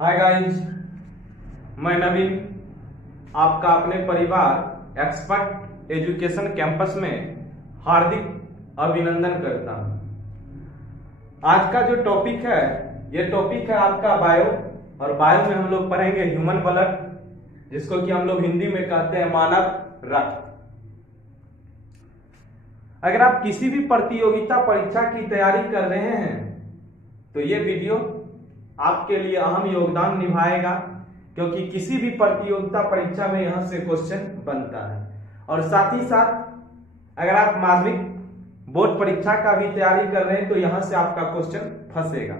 Hi guys, मैं नवीन आपका अपने परिवार एक्सपर्ट एजुकेशन कैंपस में हार्दिक अभिनंदन करता हूं। आज का जो टॉपिक है ये टॉपिक है आपका बायो। और बायो में हम लोग पढ़ेंगे ह्यूमन ब्लड, जिसको कि हम लोग हिंदी में कहते हैं मानव रक्त। अगर आप किसी भी प्रतियोगिता परीक्षा की तैयारी कर रहे हैं तो ये वीडियो आपके लिए अहम योगदान निभाएगा, क्योंकि किसी भी प्रतियोगिता परीक्षा में यहां से क्वेश्चन बनता है। और साथ ही साथ अगर आप माध्यमिक बोर्ड परीक्षा का भी तैयारी कर रहे हैं तो यहां से आपका क्वेश्चन फंसेगा।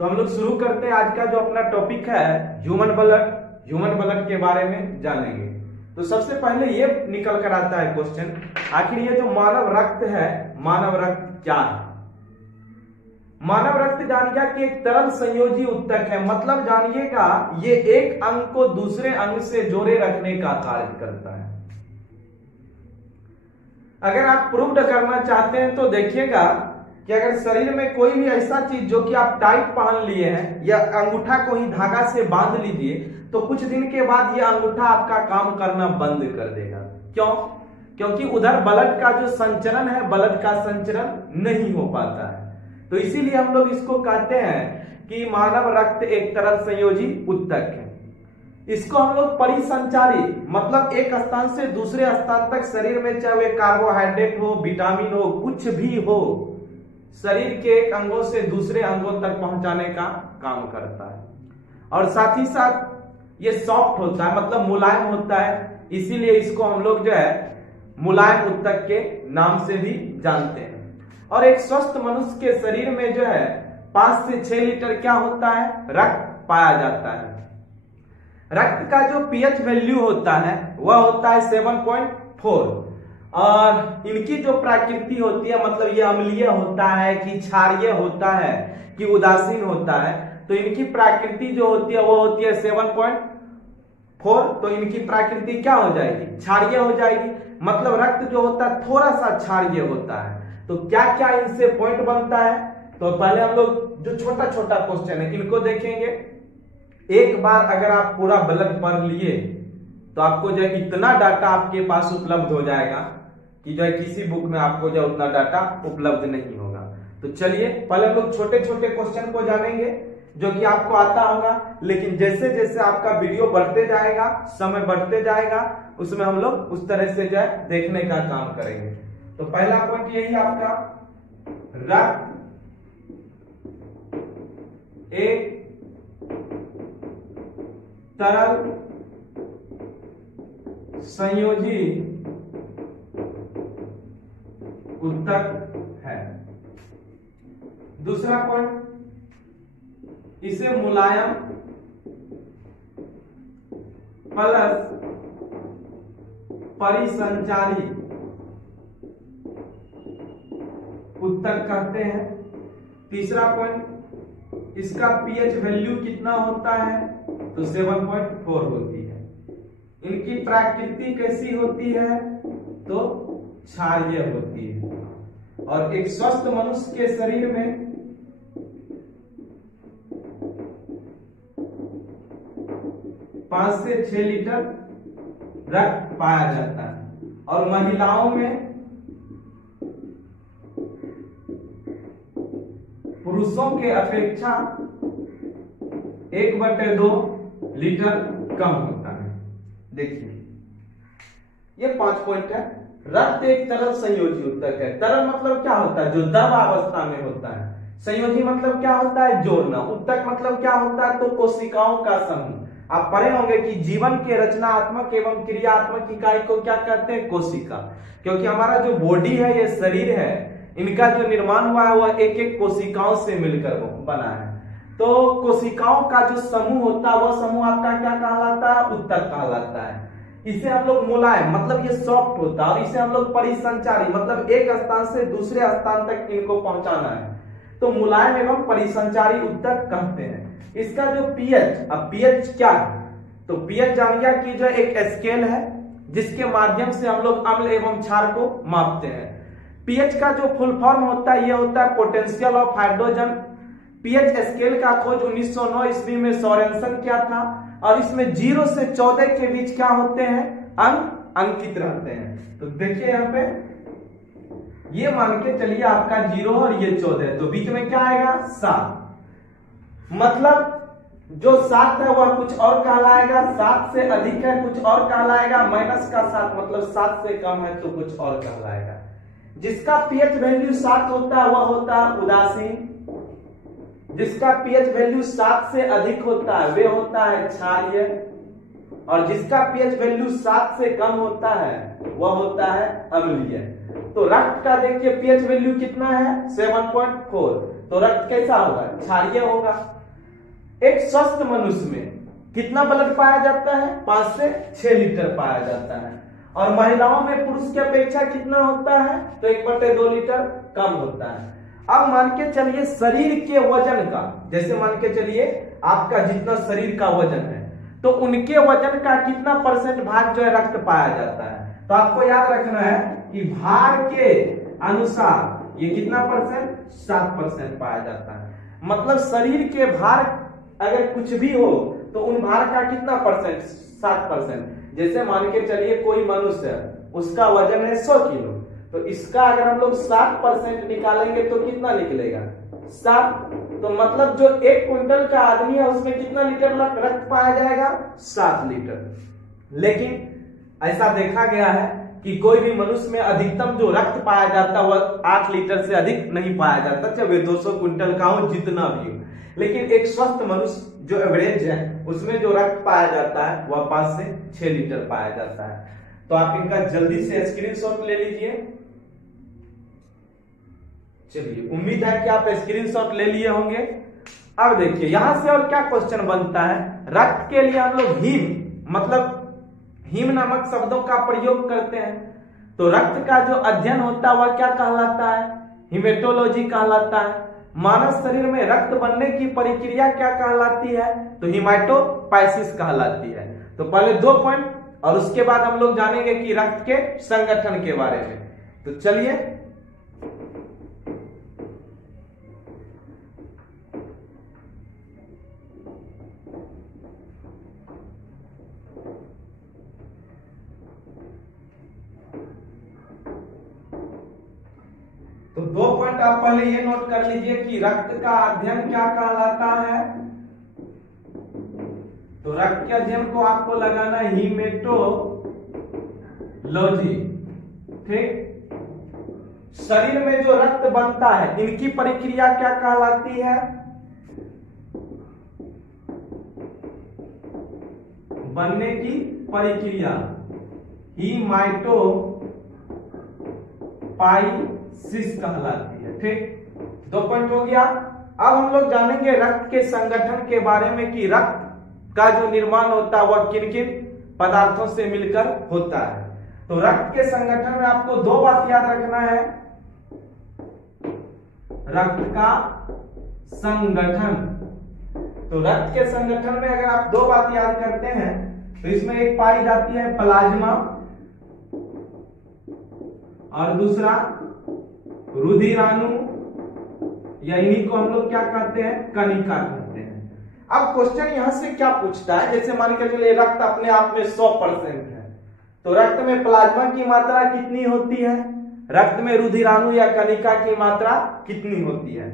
तो हम लोग शुरू करते हैं। आज का जो अपना टॉपिक है ह्यूमन ब्लड के बारे में जानेंगे। तो सबसे पहले ये निकल कर आता है क्वेश्चन, आखिर ये जो मानव रक्त है, मानव रक्त क्या है? मानव रक्त जानिएगा कि एक तरल संयोजी उत्तक है। मतलब जानिएगा ये एक अंग को दूसरे अंग से जोड़े रखने का कार्य करता है। अगर आप प्रूव्ड करना चाहते हैं तो देखिएगा कि अगर शरीर में कोई भी ऐसा चीज जो कि आप टाइट पहन लिए हैं या अंगूठा को ही धागा से बांध लीजिए तो कुछ दिन के बाद ये अंगूठा आपका काम करना बंद कर देगा। क्यों? क्योंकि उधर ब्लड का जो संचरण है, ब्लड का संचरण नहीं हो पाता है। तो इसीलिए हम लोग इसको कहते हैं कि मानव रक्त एक तरल संयोजी उत्तक है। इसको हम लोग परिसंचारी, मतलब एक स्थान से दूसरे स्थान तक शरीर में, चाहे वे कार्बोहाइड्रेट हो, विटामिन हो, कुछ भी हो, शरीर के एक अंगों से दूसरे अंगों तक पहुंचाने का काम करता है। और साथ ही साथ ये सॉफ्ट होता है, मतलब मुलायम होता है। इसीलिए इसको हम लोग जो है मुलायम उत्तक के नाम से भी जानते हैं। और एक स्वस्थ मनुष्य के शरीर में जो है 5 से 6 लीटर क्या होता है? रक्त पाया जाता है। रक्त का जो पीएच वैल्यू होता है वह होता है 7.4। और इनकी जो प्रकृति होती है, मतलब ये अम्लीय होता है कि क्षारीय होता है कि उदासीन होता है, तो इनकी प्रकृति जो होती है वो होती है 7.4। तो इनकी प्रकृति क्या हो जाएगी? क्षारीय हो जाएगी। मतलब रक्त जो होता है थोड़ा सा क्षारीय होता है। तो क्या क्या इनसे पॉइंट बनता है? तो पहले हम लोग जो छोटा छोटा क्वेश्चन है इनको देखेंगे। एक बार अगर आप पूरा ब्लड पढ़ लिए तो आपको जो इतना डाटा आपके पास उपलब्ध हो जाएगा कि जो किसी बुक में आपको जो उतना डाटा उपलब्ध नहीं होगा। तो चलिए पहले हम लोग छोटे छोटे क्वेश्चन को जानेंगे जो कि आपको आता होगा, लेकिन जैसे जैसे आपका वीडियो बढ़ते जाएगा, समय बढ़ते जाएगा, उसमें हम लोग उस तरह से जो है देखने का काम करेंगे। तो पहला पॉइंट यही आपका, रक्त एक तरल संयोजी उत्तक है। दूसरा पॉइंट, इसे मुलायम प्लस परिसंचारी उत्तक कहते हैं। तीसरा पॉइंट, इसका पीएच वैल्यू कितना होता है? तो 7.4 होती है। इनकी प्रकृति कैसी होती है? तो क्षारीय होती है। और एक स्वस्थ मनुष्य के शरीर में 5 से 6 लीटर रक्त पाया जाता है। और महिलाओं में पुरुषों के अपेक्षा 1/2 लीटर कम होता है। देखिए ये 5 पॉइंट है। रक्त एक तरल संयोजी उत्तक है। तरल मतलब क्या होता है? जो द्रव अवस्था में होता है। संयोजी मतलब क्या होता है? जोड़ना। उत्तक मतलब क्या होता है? तो कोशिकाओं का समूह। आप पढ़े होंगे कि जीवन के रचनात्मक एवं क्रियात्मक इकाई को क्या कहते हैं? कोशिका। क्योंकि हमारा जो बॉडी है, ये शरीर है, इनका जो निर्माण हुआ है वह एक एक कोशिकाओं से मिलकर बना है। तो कोशिकाओं का जो समूह होता है वह समूह आपका क्या कहलाता है? उत्तक कहलाता है। इसे हम लोग मुलायम, मतलब ये सॉफ्ट होता है। और इसे हम लोग परिसंचारी, मतलब एक स्थान से दूसरे स्थान तक इनको पहुंचाना है, तो मुलायम एवं परिसंचारी उत्तक कहते हैं। इसका जो पीएच, अब पीएच क्या है? तो पीएच जानिएगा कि जो एक स्केल है जिसके माध्यम से हम लोग अम्ल एवं क्षार को मापते हैं। पीएच का जो फुल फॉर्म होता है ये होता है potential of hydrogen pH scale का खोज 1909 ईस्वी में सोरेनसन किया था और इसमें 0 से 14 के बीच क्या होते हैं, अंक अंकित रहते हैं। तो देखिए यहाँ पे ये मान के चलिए आपका 0 और ये 14, तो बीच में क्या आएगा 7, मतलब जो 7 है वह कुछ और कहलाएगा, 7 से अधिक है कुछ और कहलाएगा, माइनस का 7 मतलब 7 से कम है तो कुछ और कहलाएगा। जिसका पीएच वैल्यू 7 होता है वह होता है उदासीन, जिसका पीएच वैल्यू 7 से अधिक होता है वे होता है क्षारीय, और जिसका पीएच वैल्यू 7 से कम होता है वह होता है अम्लीय। तो रक्त का देखिए पीएच वैल्यू कितना है 7.4, तो रक्त कैसा होगा, क्षारीय होगा। एक स्वस्थ मनुष्य में कितना ब्लड पाया जाता है, 5 से 6 लीटर पाया जाता है, और महिलाओं में पुरुष की अपेक्षा कितना होता है, तो 1/2 लीटर कम होता है। अब मान के चलिए शरीर के वजन का, जैसे मान के चलिए आपका जितना शरीर का वजन है तो उनके वजन का कितना परसेंट भाग जो है रक्त पाया जाता है। तो आपको याद रखना है कि भार के अनुसार ये कितना परसेंट, 7% पाया जाता है। मतलब शरीर के भार अगर कुछ भी हो तो उन भार का कितना परसेंट, 7%। जैसे मान के चलिए कोई मनुष्य उसका वजन है 100 किलो, तो इसका अगर हम लोग 7% निकालेंगे तो कितना निकलेगा, 7। तो मतलब जो 1 क्विंटल का आदमी है उसमें कितना लीटर रक्त पाया जाएगा, 7 लीटर। लेकिन ऐसा देखा गया है कि कोई भी मनुष्य में अधिकतम जो रक्त पाया जाता है वह 8 लीटर से अधिक नहीं पाया जाता, चाहे वे 200 क्विंटल का हो जितना भी हो। लेकिन एक स्वस्थ मनुष्य जो एवरेज है उसमें जो रक्त पाया जाता है वह 5 से 6 लीटर पाया जाता है। तो आप इनका जल्दी से स्क्रीनशॉट ले लीजिए। चलिए उम्मीद है कि आप स्क्रीनशॉट ले लिए होंगे। अब देखिए यहां से और क्या क्वेश्चन बनता है, रक्त के लिए हम लोग हीम मतलब हीम नामक शब्दों का प्रयोग करते हैं। तो रक्त का जो अध्ययन होता है वह क्या कहलाता है, हिमेटोलॉजी कहलाता है। मानव शरीर में रक्त बनने की प्रक्रिया क्या कहलाती है, तो हिमाटोपाइसिस कहलाती है। तो पहले 2 पॉइंट और उसके बाद हम लोग जानेंगे कि रक्त के संगठन के बारे में। तो चलिए तो 2 पॉइंट आप पहले ये नोट कर लीजिए कि रक्त का अध्ययन क्या कहलाता है। तो रक्त के अध्ययन को आपको लगाना है हीमेटोलॉजी, ठीक। शरीर में जो रक्त बनता है इनकी प्रक्रिया क्या कहलाती है, बनने की प्रक्रिया हीमाटोपाइसिस कहलाती है, ठीक। 2 पॉइंट हो गया। अब हम लोग जानेंगे रक्त के संगठन के बारे में कि रक्त का जो निर्माण होता है वह किन किन पदार्थों से मिलकर होता है। तो रक्त के संगठन में आपको 2 बात याद रखना है। रक्त का संगठन, तो रक्त के संगठन में अगर आप 2 बात याद करते हैं तो इसमें एक पाई जाती है प्लाज्मा और दूसरा रुधिराणु, या इन्हीं को हम लोग क्या कहते हैं, कणिका कहते हैं। अब क्वेश्चन यहां से क्या पूछता है, जैसे मान के चलिए रक्त अपने आप में 100% है, तो रक्त में प्लाज्मा की मात्रा कितनी होती है, रक्त में रुधिराणु या कणिका की मात्रा कितनी होती है।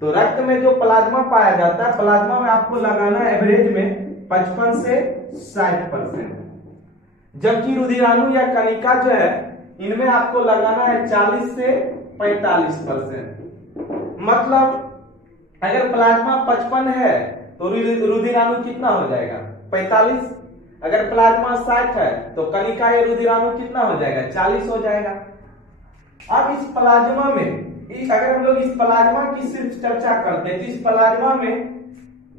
तो रक्त में जो प्लाज्मा पाया जाता है, प्लाज्मा में आपको लगाना है एवरेज में 55 से 60%, जबकि रुधिराणु या कणिका जो है इनमें आपको लगाना है 40 से 45%। मतलब अगर प्लाज्मा 55 है तो रुधिराणु कितना हो जाएगा, 45। अगर प्लाज्मा 60 है तो कणिका या रुधिराणु कितना हो जाएगा, 40 हो जाएगा। अब इस प्लाज्मा में अगर हम लोग इस प्लाज्मा की सिर्फ चर्चा करते हैं तो इस प्लाज्मा में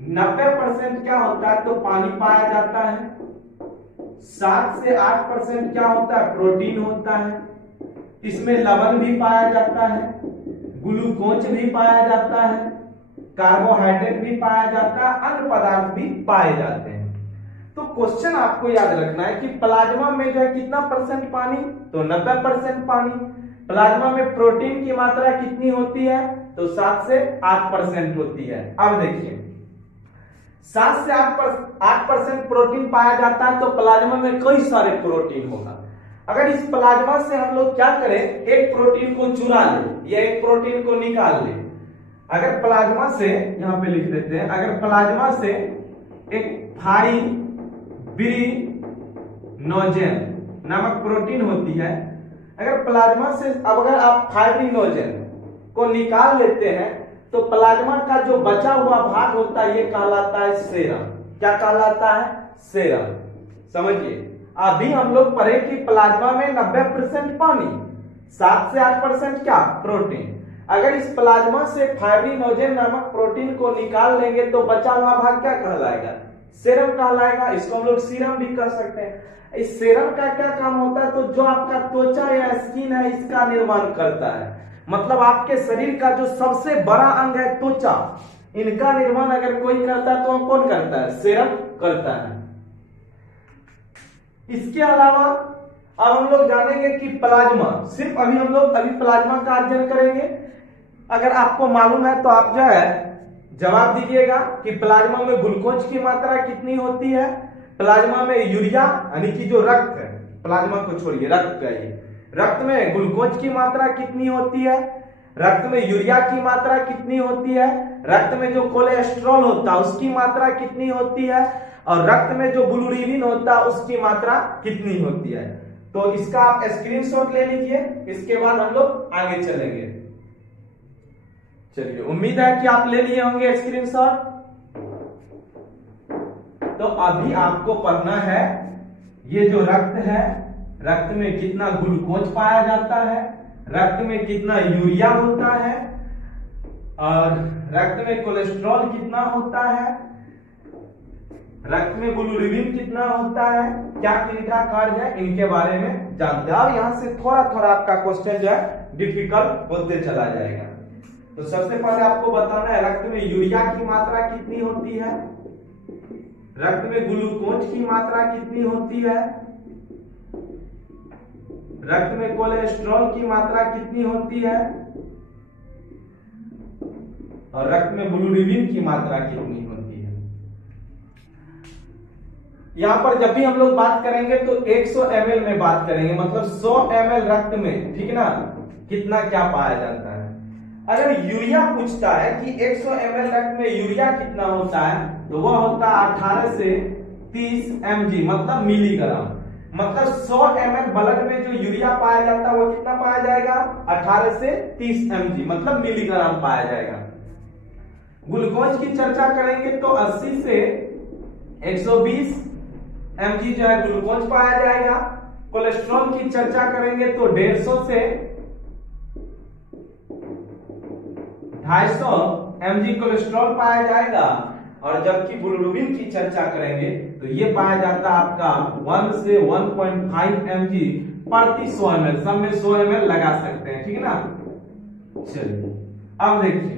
90% क्या होता है, तो पानी पाया जाता है, 7 से 8% क्या होता है, प्रोटीन होता है, इसमें लवण भी पाया जाता है, ग्लूकोज भी पाया जाता है, कार्बोहाइड्रेट भी पाया जाता है, अन्य पदार्थ भी पाए जाते हैं। तो क्वेश्चन आपको याद रखना है कि प्लाज्मा में जो है कितना परसेंट पानी, तो 90% पानी। प्लाज्मा में प्रोटीन की मात्रा कितनी होती है? तो 7 से 8% होती है। अब देखिए 7 से 8% प्रोटीन पाया जाता है, तो प्लाज्मा में कई सारे प्रोटीन होगा। अगर इस प्लाज्मा से हम लोग क्या करें, एक प्रोटीन को चुरा ले या एक प्रोटीन को निकाल ले। अगर प्लाज्मा से, यहां पे लिख देते हैं, अगर प्लाज्मा से एक फाइब्रिनोजेन नामक प्रोटीन होती है, अगर प्लाज्मा से अब अगर आप फाइब्रिनोजेन को निकाल लेते हैं तो प्लाज्मा का जो बचा हुआ भाग होता है ये कहलाता है सेरम। क्या कहलाता है? सेरम। समझिए, अभी हम लोग पढ़े कि प्लाज्मा में 90% पानी, 7 से 8% क्या? प्रोटीन। अगर इस प्लाज्मा से फाइब्रिनोजेन नामक प्रोटीन को निकाल लेंगे तो बचा हुआ भाग क्या कहलाएगा? सेरम कहलाएगा। इसको हम लोग सीरम भी कह सकते हैं। इस सेरम का क्या काम होता है? तो जो आपका त्वचा या स्किन है इसका निर्माण करता है। मतलब आपके शरीर का जो सबसे बड़ा अंग है त्वचा, इनका निर्माण अगर कोई करता है तो कौन करता है? सेरम करता है। इसके अलावा अब हम लोग जानेंगे कि प्लाज्मा, सिर्फ अभी हम लोग प्लाज्मा का अध्ययन करेंगे। अगर आपको मालूम है तो आप जो है जवाब दीजिएगा कि प्लाज्मा में ग्लूकोज की मात्रा कितनी होती है, प्लाज्मा में यूरिया यानी कि जो रक्त है, प्लाज्मा को छोड़िए रक्त का ही, रक्त में ग्लूकोज की मात्रा कितनी होती है, रक्त में यूरिया की मात्रा कितनी होती है, रक्त में जो कोलेस्ट्रॉल होता है उसकी मात्रा कितनी होती है, और रक्त में जो बिलिरुबिन होता है उसकी मात्रा कितनी होती है। तो इसका आप स्क्रीनशॉट ले लीजिए, इसके बाद हम लोग आगे चलेंगे। चलिए, उम्मीद है कि आप ले लिए होंगे स्क्रीनशॉट। तो अभी आपको पढ़ना है ये जो रक्त है, रक्त में कितना ग्लूकोज पाया जाता है, रक्त में कितना यूरिया होता है, और रक्त में कोलेस्ट्रॉल कितना होता है, रक्त में बिलिरुबिन कितना होता है, क्या इनका कार्य है, इनके बारे में जानते हैं। अब यहां से थोड़ा थोड़ा आपका क्वेश्चन जो है डिफिकल्ट होते चला जाएगा। तो सबसे पहले आपको बताना है रक्त में यूरिया की मात्रा कितनी होती है, रक्त में ग्लूकोज की मात्रा कितनी होती है, रक्त में कोलेस्ट्रॉल की मात्रा कितनी होती है, और रक्त में बिलिरुबिन की मात्रा कितनी होती है। यहां पर जब भी हम लोग बात करेंगे तो 100 ml में बात करेंगे, मतलब 100 ml रक्त में, ठीक ना, कितना क्या पाया जाता है। अगर यूरिया पूछता है कि 100 ml रक्त में यूरिया कितना होता है, तो वह होता है 18 से 30 mg, मतलब मिलीग्राम। मतलब 100 ml ब्लड में जो यूरिया पाया जाता है वो कितना पाया जाएगा? 18 से 30 mg, मतलब मिलीग्राम पाया जाएगा। ग्लूकोज की चर्चा करेंगे तो 80 से 120 mg जो है ग्लूकोज पाया जाएगा। कोलेस्ट्रॉल की चर्चा करेंगे तो 150 से 250 mg कोलेस्ट्रॉल पाया जाएगा। और जबकि बिलिरुबिन की चर्चा करेंगे तो ये पाया जाता है आपका 1 से 1.5 mg प्रति 100 ml, सब में 100 ml लगा सकते हैं, ठीक है ना। चलिए अब देखिए,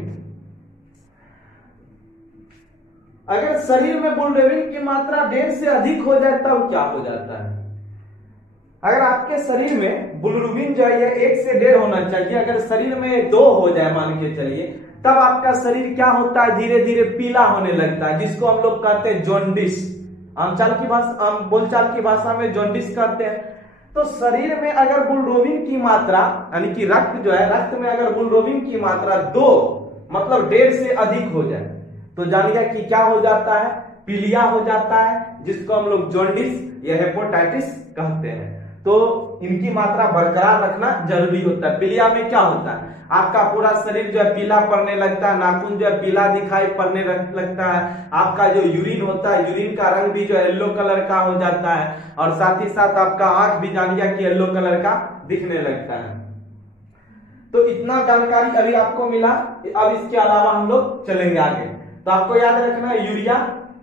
अगर शरीर में बिलिरुबिन की मात्रा 1.5 से अधिक हो जाए तब क्या हो जाता है? अगर आपके शरीर में बिलिरुबिन जो है 1 से 1.5 होना चाहिए, अगर शरीर में 2 हो जाए मान के चलिए, तब आपका शरीर क्या होता है? धीरे धीरे पीला होने लगता है, जिसको हम लोग कहते हैं जॉन्डिस। बोलचाल की भाषा में जॉन्डिस कहते हैं। तो शरीर में अगर बिलिरुबिन की मात्रा यानी कि रक्त जो है, रक्त में अगर बिलिरुबिन की मात्रा 2 मतलब 1.5 से अधिक हो जाए तो जानिए कि क्या हो जाता है? पीलिया हो जाता है, जिसको हम लोग जॉन्डिस या हेपेटाइटिस कहते हैं। तो इनकी मात्रा बरकरार रखना जरूरी होता है। पीलिया में क्या होता है? आपका पूरा शरीर जो है पीला पड़ने लगता है, नाखून जो है पीला दिखाई पड़ने लगता है, आपका जो यूरिन होता है, यूरिन का रंग भी जो है येलो कलर का हो जाता है, और साथ ही साथ आपका आंख भी जानिए कि येलो कलर का दिखने लगता है। तो इतना जानकारी अभी आपको मिला। अब इसके अलावा हम लोग चलेंगे आगे। तो आपको याद रखना है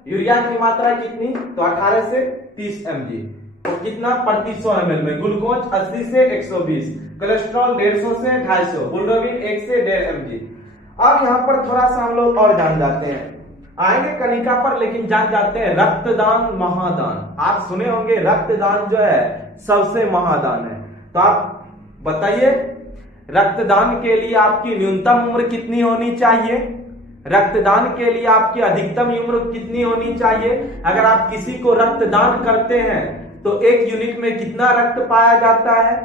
यूरिया की मात्रा कितनी? तो 18 से 30 mg। तो कितना? प्रति 100 ml में। ग्लूकोज 80 से 120, कोलेस्ट्रॉल 150 से 250, बिलिरुबिन 1 से 1.5 mg। अब यहाँ पर थोड़ा सा हम लोग और जान जाते हैं, आएंगे कनिका पर, लेकिन जान जाते हैं रक्तदान महादान। आप सुने होंगे रक्तदान जो है सबसे महादान है। तो आप बताइए रक्तदान के लिए आपकी न्यूनतम उम्र कितनी होनी चाहिए, रक्तदान के लिए आपकी अधिकतम उम्र कितनी होनी चाहिए, अगर आप किसी को रक्तदान करते हैं तो 1 यूनिट में कितना रक्त पाया जाता है।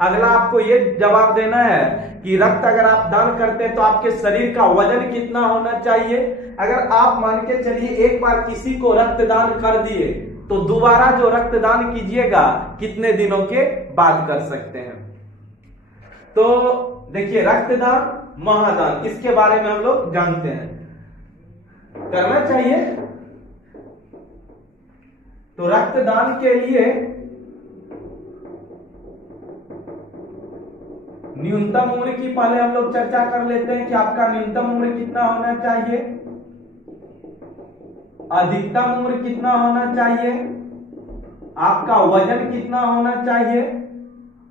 अगला आपको ये जवाब देना है कि रक्त अगर आप दान करते हैं तो आपके शरीर का वजन कितना होना चाहिए। अगर आप मान के चलिए एक बार किसी को रक्तदान कर दिए तो दोबारा जो रक्तदान कीजिएगा कितने दिनों के बाद कर सकते हैं। तो देखिए रक्तदान महादान इसके बारे में हम लोग जानते हैं, करना चाहिए। तो रक्तदान के लिए न्यूनतम उम्र की पहले हम लोग चर्चा कर लेते हैं कि आपका न्यूनतम उम्र कितना होना चाहिए, अधिकतम उम्र कितना होना चाहिए, आपका वजन कितना होना चाहिए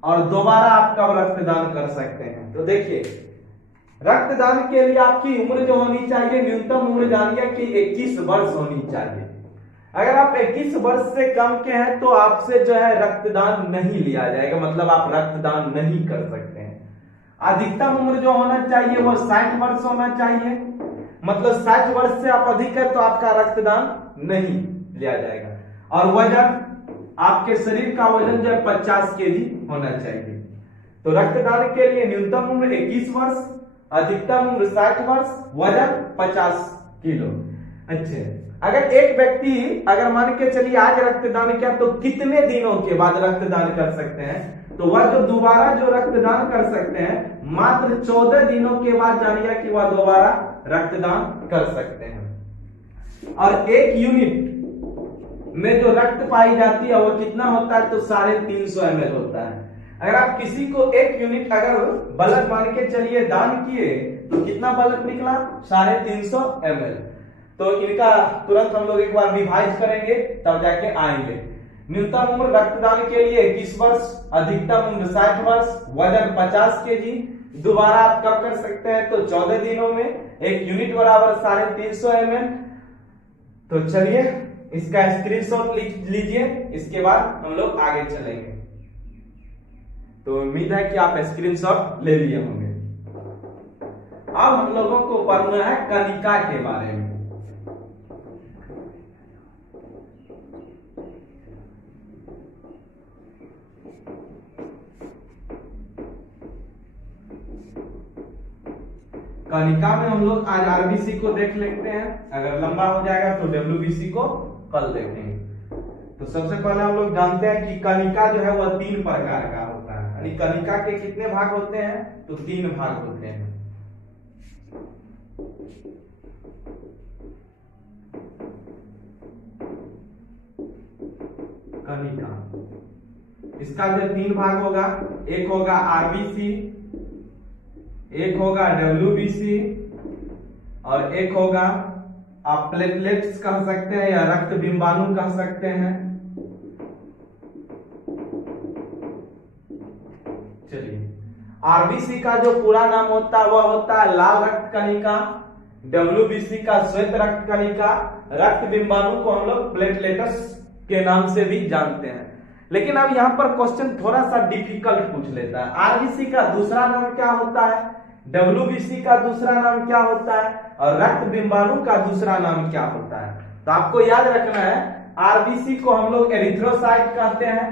और दोबारा आप कब रक्तदान कर सकते हैं। तो देखिए रक्तदान के लिए आपकी उम्र जो होनी चाहिए, न्यूनतम उम्र जानिए कि 21 वर्ष होनी चाहिए। अगर आप 21 वर्ष से कम के हैं तो आपसे जो है रक्तदान नहीं लिया जाएगा, मतलब आप रक्तदान नहीं कर सकते हैं। अधिकतम उम्र जो होना चाहिए वो 60 वर्ष होना चाहिए, मतलब 60 वर्ष से आप अधिक है तो आपका रक्तदान नहीं लिया जाएगा। और वजन, आपके शरीर का वजन जो है 50 केजी होना चाहिए। तो रक्तदान के लिए न्यूनतम उम्र 21 वर्ष, अधिकतम उम्र 60 वर्ष, वजन 50 किलो। अच्छे, अगर एक व्यक्ति अगर मान के चलिए आज रक्तदान किया तो कितने दिनों के बाद रक्तदान कर सकते हैं। तो वह जो दोबारा जो रक्तदान कर सकते हैं मात्र 14 दिनों के बाद जानिए कि वह दोबारा रक्तदान कर सकते हैं। और 1 यूनिट में जो रक्त पाई जाती है वो कितना होता है, तो 350 ml होता है। अगर आप किसी को 1 यूनिट अगर ब्लड मान के चलिए दान किए तो कितना ब्लड निकला, 350 ml। तो इनका तुरंत हम लोग एक बार रिवाइज करेंगे तब जाके आएंगे। न्यूनतम उम्र रक्तदान के लिए 21 वर्ष, अधिकतम उम्र 60 वर्ष, वजन 50 केजी। दोबारा आप कब कर सकते हैं, तो 14 दिनों में, 1 यूनिट बराबर 350 ml। तो चलिए इसका स्क्रीनशॉट लीजिए, इसके बाद हम लोग आगे चलेंगे। तो उम्मीद है कि आप स्क्रीनशॉट ले लिए होंगे। अब हम लोगों को पढ़ना है कनिका के बारे में। कनिका में हम लोग आज आरबीसी को देख लेते हैं, अगर लंबा हो जाएगा तो डब्ल्यूबीसी को कल देखेंगे। तो सबसे पहले हम लोग जानते हैं कि कनिका जो है वह 3 प्रकार का होता है, यानी कनिका के कितने भाग होते हैं, तो 3 भाग होते हैं। कनिका, इसका जो 3 भाग होगा, एक होगा आरबीसी, एक होगा डब्ल्यूबीसी और एक होगा आप प्लेटलेट्स कह सकते हैं या रक्त बिंबाणु कह सकते हैं। चलिए, आरबीसी का जो पूरा नाम होता है वह होता है लाल रक्त कणिका, डब्ल्यूबीसी का श्वेत रक्त कणिका, रक्त बिंबाणु को हम लोग प्लेटलेट्स के नाम से भी जानते हैं। लेकिन अब यहाँ पर क्वेश्चन थोड़ा सा डिफिकल्ट पूछ लेता है। आरबीसी का दूसरा नाम क्या होता है, डब्ल्यूबीसी का दूसरा नाम क्या होता है और रक्त बिंबाणु का दूसरा नाम क्या होता है। तो आपको याद रखना है, आरबीसी को हम लोग एरिथ्रोसाइट कहते हैं,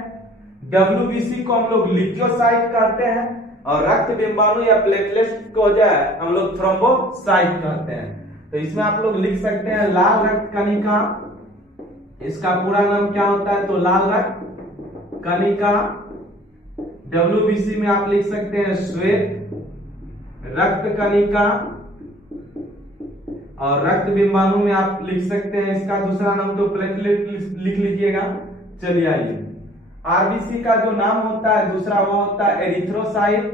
डब्ल्यूबीसी को हम लोग लिथोसाइट कहते हैं और रक्त बिंबाणु या प्लेटलेट्स को जो है हम लोग थ्रोम्बोसाइट कहते हैं। तो इसमें आप लोग लिख सकते हैं लाल रक्त कणिका, इसका पूरा नाम क्या होता है, तो लाल रक्त कणिका। डब्ल्यूबीसी में आप लिख सकते हैं श्वेत रक्त कणिका और रक्त बिंबाणु में आप लिख सकते हैं इसका दूसरा नाम तो प्लेटलेट लिख लीजिएगा। चलिए आइए, आरबीसी का जो नाम होता है दूसरा वो होता है एरिथ्रोसाइट,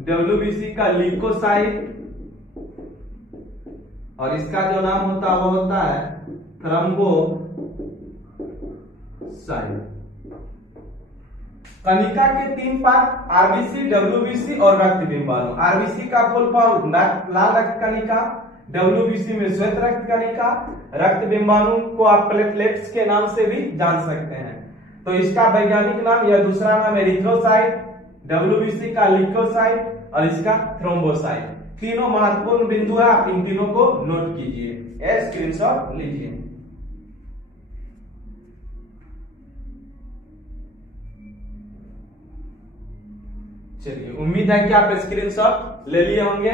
डब्ल्यूबीसी का ल्यूकोसाइट और इसका जो नाम होता है वो होता है थ्रोम्बोसाइट। कणिका के 3 पार्ट, आरबीसी, डब्ल्यूबीसी और रक्त बिंबाणु। आरबीसी का फुल फॉर्म लाल रक्त कणिका, डब्ल्यूबीसी में श्वेत रक्त कणिका, रक्त बिंबाणु को आप प्लेटलेट्स के नाम से भी जान सकते हैं। तो इसका वैज्ञानिक नाम या दूसरा नाम एरिथ्रोसाइट, WBC का ल्यूकोसाइट और इसका थ्रोम्बोसाइट। तीनों महत्वपूर्ण बिंदु है, आप इन तीनों को नोट कीजिए, स्क्रीनशॉट लीजिए। चलिए, उम्मीद है कि आप स्क्रीनशॉट ले लिए होंगे।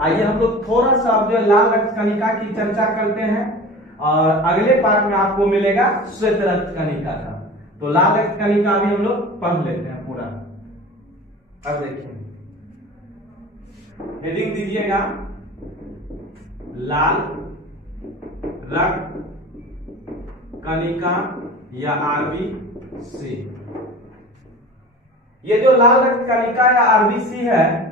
आइए हम लोग थोड़ा सा अब जो लाल रक्त कणिका की चर्चा करते हैं और अगले पार्ट में आपको मिलेगा श्वेत रक्त कणिका का। तो लाल रक्त कणिका भी हम लोग पढ़ लेते हैं पूरा। अब देखिए, हेडिंग दीजिएगा लाल रक्त कणिका या आरबीसी। ये जो लाल रक्त कणिका या आरबीसी है,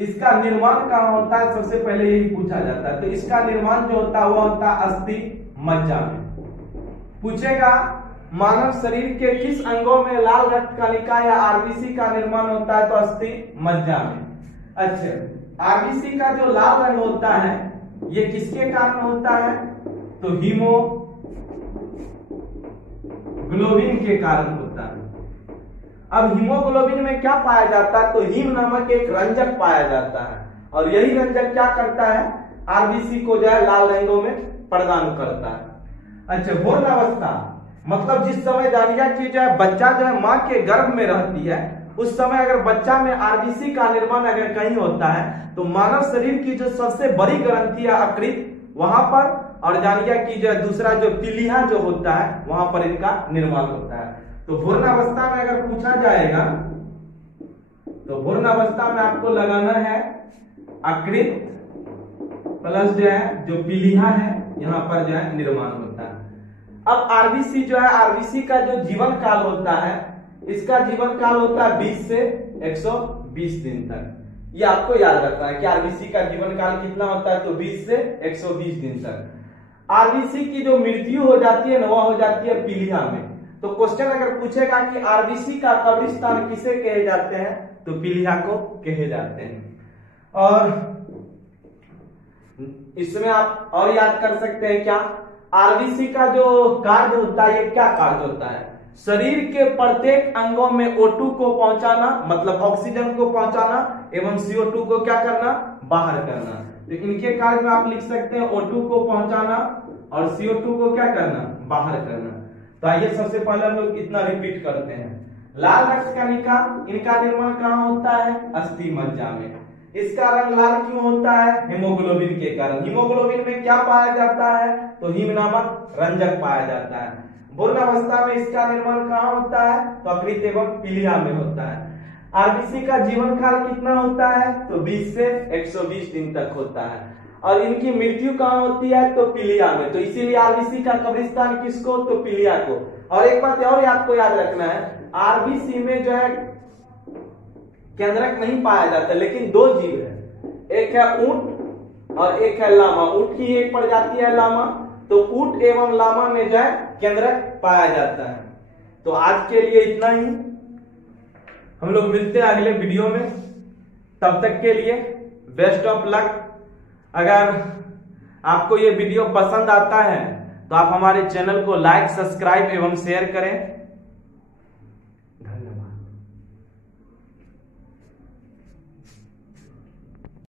इसका निर्माण कहाँ होता है, सबसे पहले यही पूछा जाता है। तो इसका निर्माण जो होता है वो होता है अस्थि मज्जा में। पूछेगा मानव शरीर के किस अंगों में लाल रक्त कणिका या आरबीसी का निर्माण होता है, तो अस्थि मज्जा में। अच्छा, आरबीसी का जो लाल रंग होता है ये किसके कारण होता है, तो हीमोग्लोबिन के कारण होता है। अब हीमोग्लोबिन में क्या पाया जाता है, तो हीम नामक एक रंजक पाया जाता है और यही रंजक क्या करता है, आरबीसी को जो है लाल रंगों में प्रदान करता है। अच्छा, भ्रूण अवस्था मतलब जिस समय जानिए कि जो है बच्चा जो है माँ के गर्भ में रहती है, उस समय अगर बच्चा में आरबीसी का निर्माण अगर कहीं होता है तो मानव शरीर की जो सबसे बड़ी ग्रंथि है यकृत वहां पर, और जानिए कि जो दूसरा जो पीलिया जो होता है वहां पर इनका निर्माण होता है। तो भ्रूण अवस्था में अगर पूछा जाएगा तो भ्रूण अवस्था में आपको लगाना है यकृत प्लस जो है जो पीलिया है, यहाँ पर जो है निर्माण होता है। अब आरबीसी जो है, आरबीसी का जो जीवन काल होता है, इसका जीवन काल होता है 20 से 120 दिन तक। ये आपको याद रखना है कि आरबीसी का जीवन काल कितना होता है, तो 20 से 120 दिन तक। आरबीसी की जो मृत्यु हो जाती है वह हो जाती है पीलिया में। तो क्वेश्चन अगर पूछेगा कि आरबीसी का कब्रिस्तान किसे कहे जाते हैं, तो पीलिया को कहे जाते हैं। और इसमें आप और याद कर सकते हैं क्या, आरबीसी का जो कार्य होता है, ये क्या कार्य होता है, शरीर के प्रत्येक अंगों में O2 को पहुंचाना, मतलब ऑक्सीजन को पहुंचाना एवं CO2 को क्या करना, बाहर करना। तो इनके कार्य में आप लिख सकते हैं O2 को पहुंचाना और CO2 को क्या करना, बाहर करना। तो आइए सबसे पहले हम लोग इतना रिपीट करते हैं। लाल रक्त कणिका, इनका निर्माण कहाँ होता है, अस्थि मज्जा में। इसका रंग लाल क्यों होता है, हीमोग्लोबिन के कारण। हीमोग्लोबिन में क्या पाया जाता है, तो हीम नामक रंजक पाया जाता है। भ्रूण अवस्था में इसका निर्माण कहाँ होता है, तो यकृत एवं पीलिया में होता है। आरबीसी का जीवन काल कितना होता है, तो 20 से 120 दिन तक होता है। और इनकी मृत्यु कहाँ होती है, तो पीलिया में। तो इसीलिए आरबीसी का कब्रिस्तान किसको, तो पीलिया को। और एक बात और आपको याद रखना है, आरबीसी में जो है केंद्रक नहीं पाया जाता, लेकिन दो जीव है, एक है ऊंट और एक है लामा। ऊंट की एक प्रजाति है लामा, तो ऊंट एवं लामा में जो है केंद्रक पाया जाता है। तो आज के लिए इतना ही, हम लोग मिलते हैं अगले वीडियो में। तब तक के लिए बेस्ट ऑफ लक। अगर आपको ये वीडियो पसंद आता है तो आप हमारे चैनल को लाइक, सब्सक्राइब एवं शेयर करें।